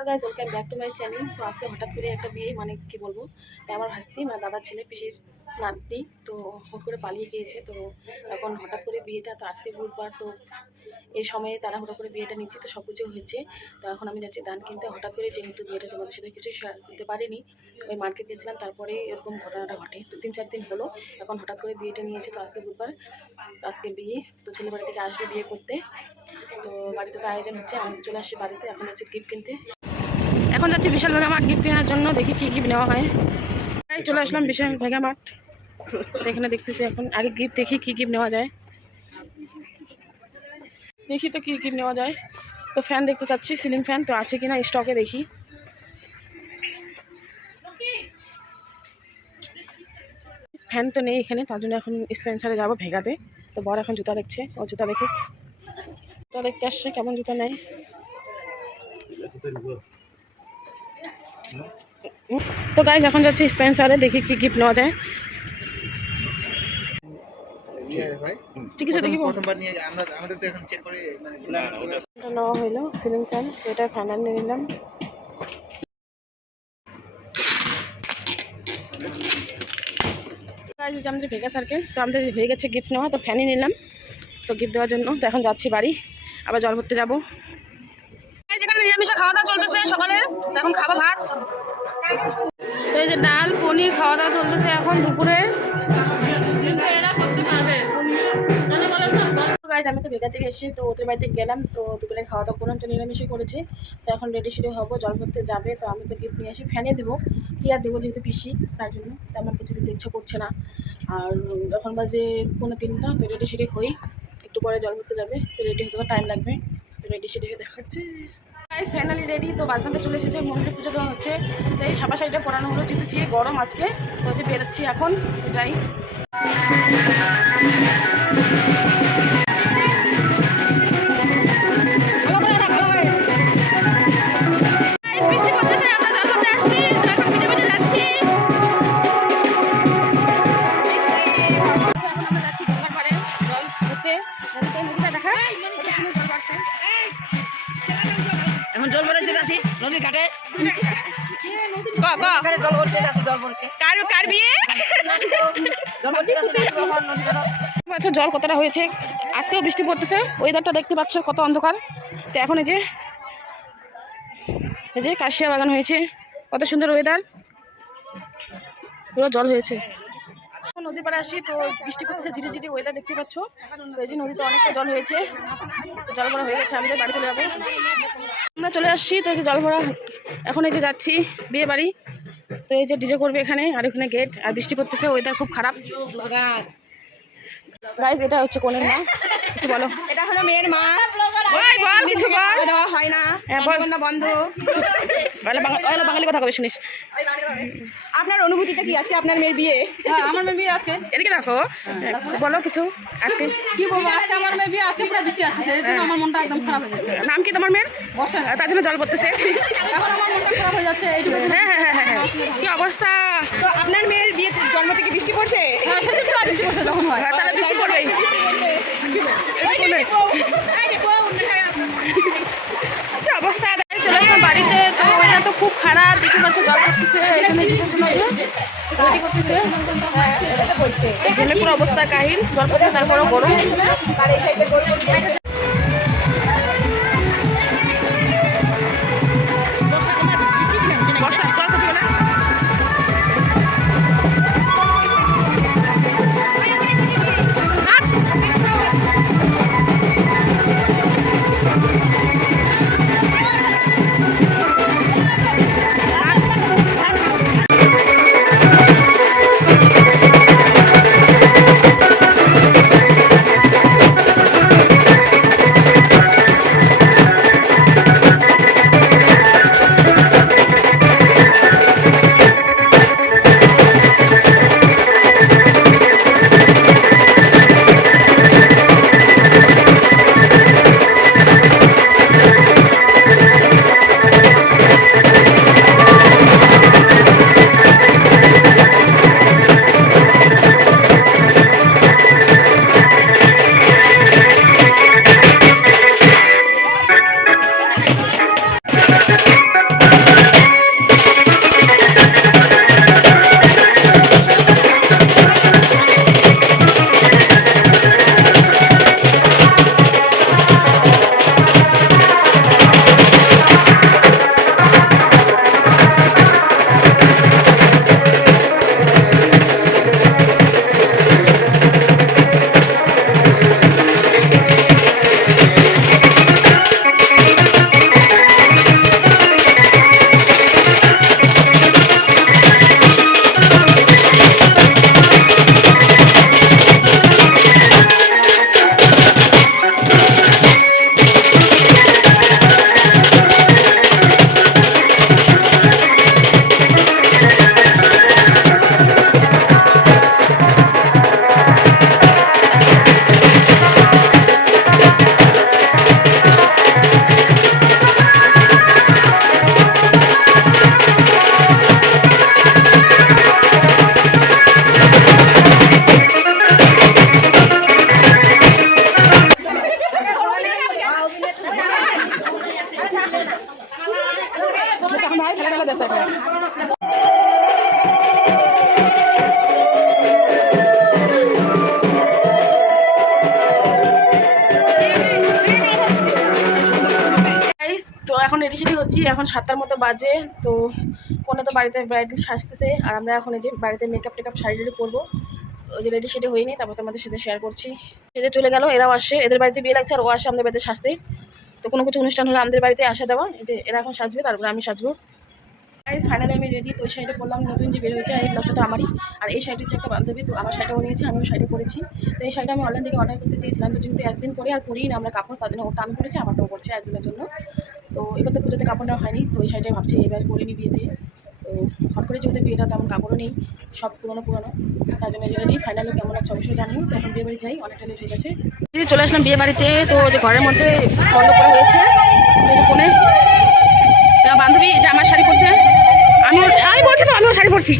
তো guys welcome back to my channel তো আজকে হঠাৎ করে একটা বিয়ে মানে কি বলব আমার হাসতি মানে দাদার ছেলে, পিসির নাতনি, তো হুট করে পালিয়ে গিয়েছে। তো এখন হঠাৎ করে বিয়েটা, তো আজকে বুধবার, তো এই সময়ে তারা হঠাৎ করে বিয়েটা নিচ্ছে, তো সব কিছু হয়েছে। তো এখন আমি যাচ্ছি দান কিনতে। হঠাৎ করে যেহেতু বিয়েটা তোমাদের সাথে কিছু শেয়ার করতে পারিনি, ওই মার্কেট গেছিলাম, তারপরে এরকম ঘটনাটা ঘটে। তো তিন চার দিন হলো, এখন হঠাৎ করে বিয়েটা নিয়েছে, তো আজকে বুধবার, আজকে বিয়ে। তো ছেলে বাড়ি থেকে আসবে বিয়ে করতে। তো বাড়িতে তো আয়োজন হচ্ছে আমি চলে আসছি বাড়িতে, এখন হচ্ছে গিফট কিনতে। এখন যাচ্ছি বিশাল মেগা মার্ট গিফট কেনার জন্য, দেখি কী গিফট নেওয়া হয়। এই চলে আসলাম বিশাল মেগা মাঠ। এখানে দেখতেছি এখন, আগে গিফট দেখি কী গিফট নেওয়া যায়। দেখি তো কী গিফট নেওয়া যায়। তো ফ্যান দেখতে চাচ্ছি সিলিং ফ্যান তো আছে কিনা স্টকে দেখি। ফ্যান তো নেই এখানে, তার জন্য এখন স্পেন্সারে যাব ভেগাতে। তো বড় এখন জুতা দেখছে, ও জুতা দেখে জুতা দেখতে আসছে, কেমন জুতা নেয়? তো গাইজ এখন যাচ্ছি স্পেন্সারে দেখি কি গিফট নেওয়া যায়। ঠিক আছে দেখিব প্রথমবার নিয়ে আমরা আমাদের তো এখন চেক করে মানে এটা নেওয়া হলো সিলিং ফ্যান এটা ফ্যান নিয়ে নিলাম। যে আমাদের ভেগা সার্কেল তো আমাদের হয়ে গেছে গিফট নেওয়া তো ফ্যানই নিলাম। তো গিফট দেওয়ার জন্য তো এখন যাচ্ছি বাড়ি আবার জল ভরতে যাব। যেখানে নিরামিষে খাওয়া দাওয়া চলতেছে সকালে, এখন ভাত। এই যে ডাল, পনির খাওয়া দাওয়া চলতেছে এখন দুপুরে। আমি তো ভেগা থেকে এসে তো ওদের বাড়িতে গেলাম, তো দুপুরে খাওয়া দাওয়া করলাম, তো নিরামিষই করেছে। তো এখন রেডি সেডি হব, জল ভরতে যাবে, তো আমি তো গিফট নিয়ে আসি ফ্যানে দেবো। কি আর দেবো যেহেতু পিসি, তার জন্য তেমন কিছু দিতে ইচ্ছে করছে না। আর এখন বাজে পৌনে তিনটা, তো রেডি সেডি হই। একটু পরে জল ভরতে যাবে, তো রেডি হতে টাইম লাগবে। তো রেডি সেডি হয়ে দেখাচ্ছে। ফাইনালি রেডি তো বাজনাতে চলে এসেছে, মন্দির পুজো দেওয়া হচ্ছে। তো এই সাপা শাড়িটা পরানো হলো, যেহেতু গরম আজকে, তো হচ্ছে বেরোচ্ছি এখন যাই। হয়েছে। আজকেও বৃষ্টি পড়তেছে। ওয়েদারটা দেখতে পাচ্ছ কত অন্ধকার। তো এখন এই যে এই যে কাশিয়া বাগান হয়েছে। কত সুন্দর ওয়েদার পুরো জল হয়েছে। নদীর পাড়ে আসি, তো বৃষ্টি পড়তেছে ঝিরি ঝিরি ওয়েদার দেখতে পাচ্ছ। তো এই যে নদীতে অনেকটা জল হয়েছে। জল ভরা হয়ে গেছে আমাদের বাড়ি চলে যাব। আমরা চলে আসছি, তো এই যে জল ভরা। এখন এই যে যাচ্ছি, বিয়ে বাড়ি। তো এই যে ডিজে করবে এখানে, আর এখানে গেট আর বৃষ্টি পড়তেছে ওয়েদার খুব খারাপ। গাইজ এটা হচ্ছে কোনের মা? কিছু বলো। এটা হলো মেয়ের মা। ওই বল। কিছু হয় না। হ্যাঁ, বাঙালি কথা কবে শুনিস? আপনার অনুভূতিটা কি? আজকে আপনার মেয়ের বিয়ে? হ্যাঁ আমার মেয়ে বিয়ে আজকে। এদিকে দেখো। বলো কিছু আজকে। কি বলব আজকে আমার মেয়ে বিয়ে আজকে পুরো বৃষ্টি আসছে এর জন্য আমার মনটা একদম খারাপ হয়ে যাচ্ছে। নাম কি তোমার মেয়ের? বর্ষা তার জন্য জল পড়তেছে। এখন আমার মনটা খারাপ হয়ে যাচ্ছে এইটুকু। হ্যাঁ হ্যাঁ হ্যাঁ হ্যাঁ কি অবস্থা? তো আপনার মেয়ের বিয়ে জন্ম থেকে বৃষ্টি পড়ছে? হ্যাঁ সেদিন পুরো বৃষ্টি পড়ছে যখন হয়। হ্যাঁ, তাহলে বৃষ্টি পড়বেই। কি এখানে কিসের জন্য রেডি করতেছে এখানে পুরো অবস্থা কাহিল পড়ছে তারপরে গরম। এখন রেডি সেডি হচ্ছি, এখন সাতটার মতো বাজে, তো কোনো তো বাড়িতে ব্রাইডাল সাজতেছে, আর আমরা এখন এই যে বাড়িতে মেকআপ টেকআপ শাড়ি তো ওই যে রেডি সেডি হয়নি, তারপর তোমাদের সাথে শেয়ার করছি। এদের চলে গেল, এরাও আসে, এদের বাড়িতে বিয়ে লাগছে আর ও আসে আমাদের বাড়িতে সাজতে। তো কোনো কিছু অনুষ্ঠান হলে আমাদের বাড়িতে আসা যাওয়া, এই যে এরা এখন সাজবে, তারপরে আমি সাজবো। গাইজ ফাইনালি আমি রেডি তো ওই শাড়িটা পরলাম, নতুন যে বের হয়েছে, আর এই ব্লাউজটা তো আমারই। আর এই শাড়িটা একটা বান্ধবী, তো আমার শাড়িটাও নিয়েছে, আমিও শাড়ি পরেছি। তো এই শাড়িটা আমি অনলাইন থেকে অর্ডার করতে চেয়েছিলাম, তো যেহেতু একদিন পরে আর পরেই না, আমরা কাপড় জন্য ওটা আমি পরেছি আমারটাও পড়ছে একদিনের জন্য। তো এবার তো পুজোতে কাপড় নেওয়া হয়নি, তো ওই শাড়িটাই ভাবছি এবার পরে নি বিয়েতে। তো হট করে যেহেতু বিয়েটা, তেমন কাপড়ও নেই, সব পুরোনো পুরোনো। তার জন্য রেডি ফাইনালি কেমন আছে অবশ্যই জানিও, তো এখন বিয়ে বাড়ি যাই অনেকটা লেট হয়ে গেছে। চলে আসলাম বিয়ে বাড়িতে, তো যে ঘরের মধ্যে বন্ধ করা হয়েছে, এই ফোনে। বান্ধবী যে আমার শাড়ি পরছে আমি আমি বলছি তো, আমিও শাড়ি পরছি।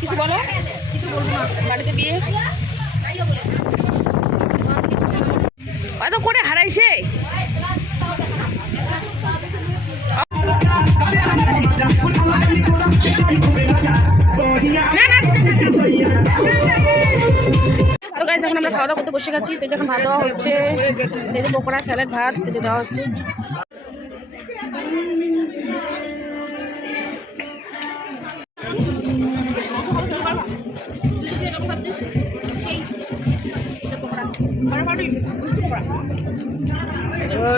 কিছু বলো? কিছু বলব না, বাড়িতে বিয়ে? করে হারাইছে? তো এখন আমরা খাওয়া দাওয়া করতে বসে গেছি। তো যখন ভাত দেওয়া হচ্ছে। পকোড়া, স্যালাড, ভাত দেওয়া হচ্ছে। তো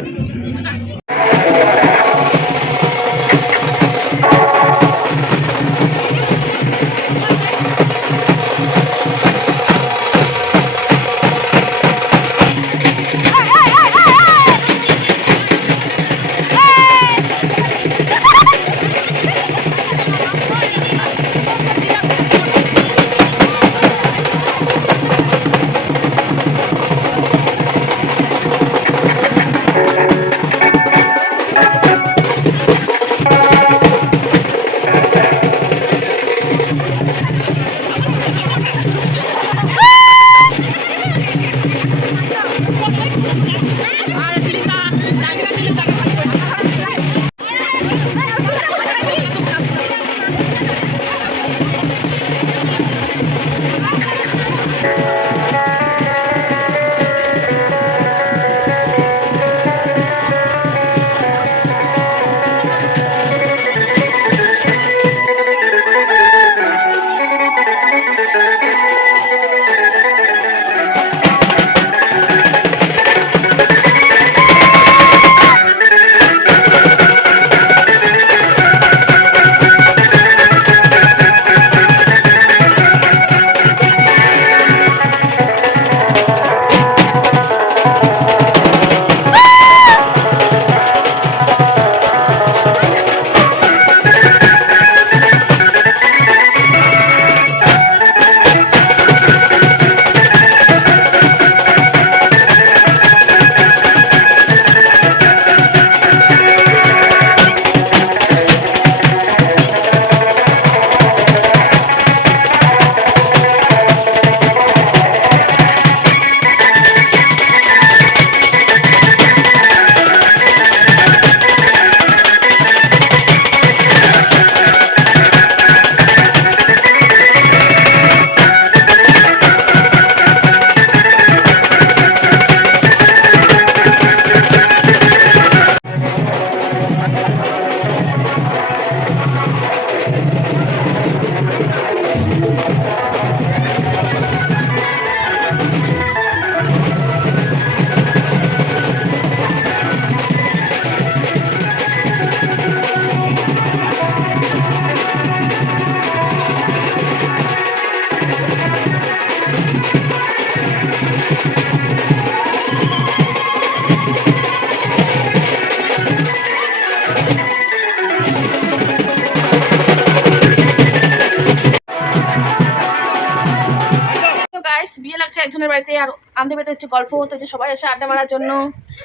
একজনের বাড়িতে আর আমাদের বাড়িতে হচ্ছে গল্প হতো যে সবাই আসে আড্ডা মারার জন্য।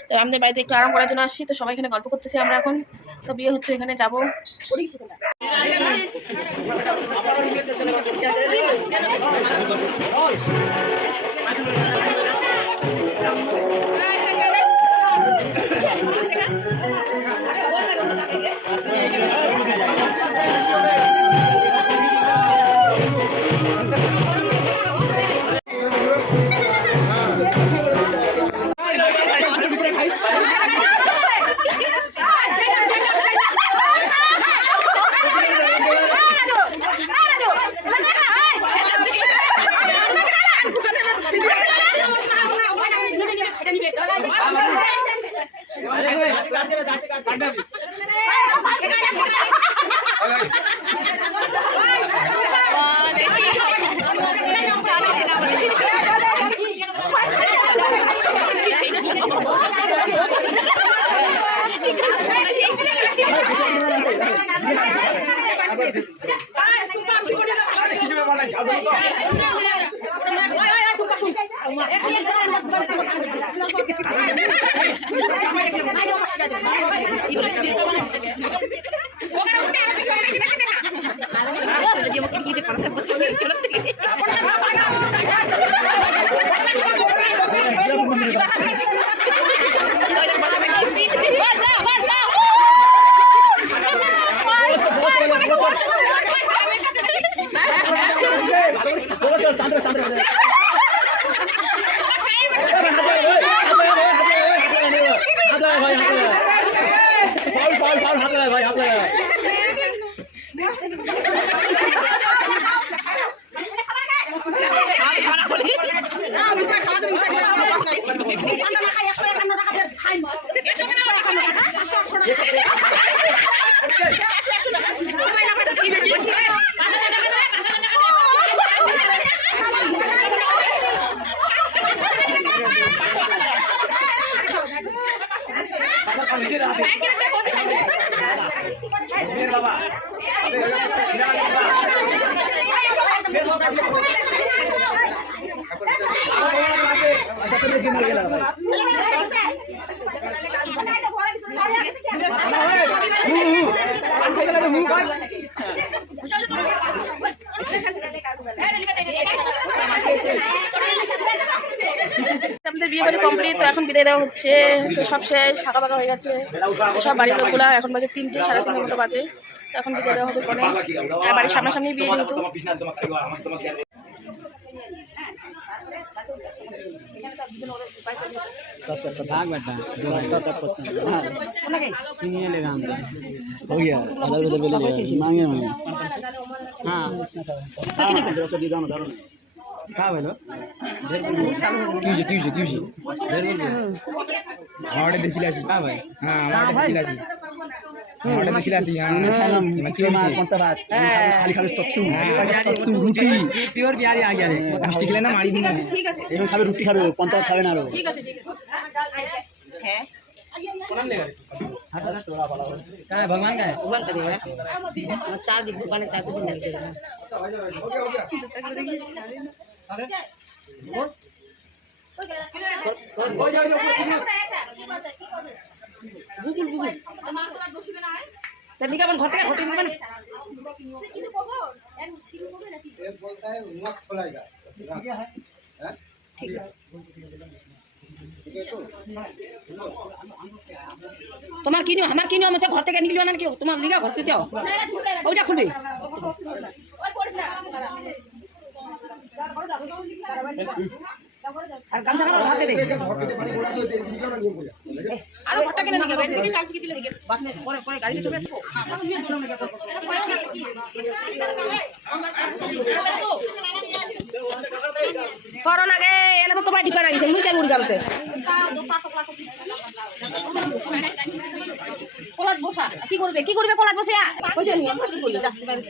তো আমাদের বাড়িতে একটু আরাম করার জন্য আসছি। তো সবাই এখানে গল্প করতেছি আমরা এখন। তো বিয়ে হচ্ছে, এখানে যাব। আবার আমাদের বিয়ে বাড়ি কমপ্লিট তো এখন বিদায় দেওয়া হচ্ছে তো সব শেষ ফাঁকা ফাঁকা হয়ে গেছে তো সব বাড়ির লোকগুলা এখন বাজে তিনটে সাড়ে তিনটে মতো বাজে তো এখন বিদায় দেওয়া হবে কনে আর বাড়ির সামনাসামনি বিয়ে যেহেতু हो गया आधार बदल बदल मांगे मांगे हाँ सरस्वती जाओ ना दारू का ভালো কিউজি কিউজি কিউজি আমারে দিছিল আসি কা ভাই হ্যাঁ আমারে দিছিল আসি আমারে দিছিল আসি হ্যাঁ খাইলাম কি হয়েছে কোনটা ভাত খালি খালি সত্তু সত্তু রুটি পিওর বিহারি আগে আরে মিষ্টি খেলে না মারি দিন এখন খাবে রুটি খাবে কোনটা খাবে না আরো হ্যাঁ ভগবান का है भगवान का देगा चार दिन दुकान चार दिन বুকুল বুকুল নিকাবন ঘর থেকে ঘটে নিবেন কিছু করব? কিছু করবে নাকি? বলতে হয় মুখ খোলাইগা হ্যাঁ। ঠিক আছে? তোমার কি আমার কি নিয়ম ঘর থেকে নিকলবে না কেউ? তোমার লিগা ঘর থেকে ওইটা খুলবে আরও ঘরটা কিনে বেড থেকে চাল থেকে দিলে নিকে পরে পরে গাড়ি চলে করোনা গে, এলে তো তোমার ঠিকানা গেছে মুই কেন উড়ি যাবতে। কোলাত বসা, কি করবে কি করবে কোলাত বসিয়া? কইছে নি আমরা কি করবে যাতে পারে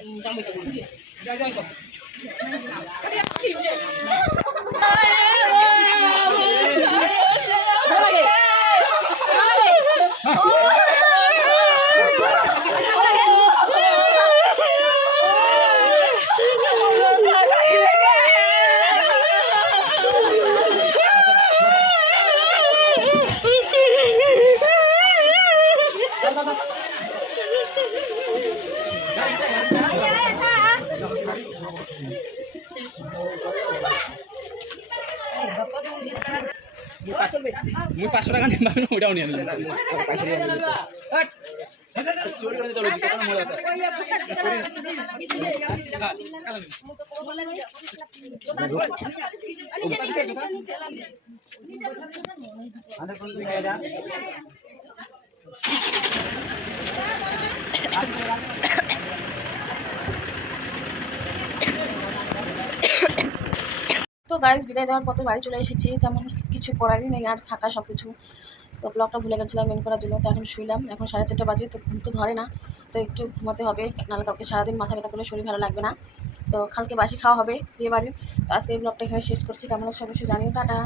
নিয়ে ওটাও নিয়ে নিলাম তো গাইজ বিদায় দেওয়ার পথে বাড়ি চলে এসেছি। তেমন কিছু করারই নেই, আর ফাঁকা সব কিছু তো ব্লগটা ভুলে গেছিলাম মেন করার জন্য, তো এখন শুইলাম। এখন সাড়ে চারটে বাজে, তো ঘুম তো ধরে না। তো একটু ঘুমাতে হবে, নাহলে কাউকে সারাদিন মাথা ব্যথা করলে শরীর ভালো লাগবে না। তো কালকে বাসি খাওয়া হবে বিয়ে বাড়ির তো আজকে এই ব্লগটা এখানে শেষ করছি। কেমন সব কিছু জানিও। টাটা।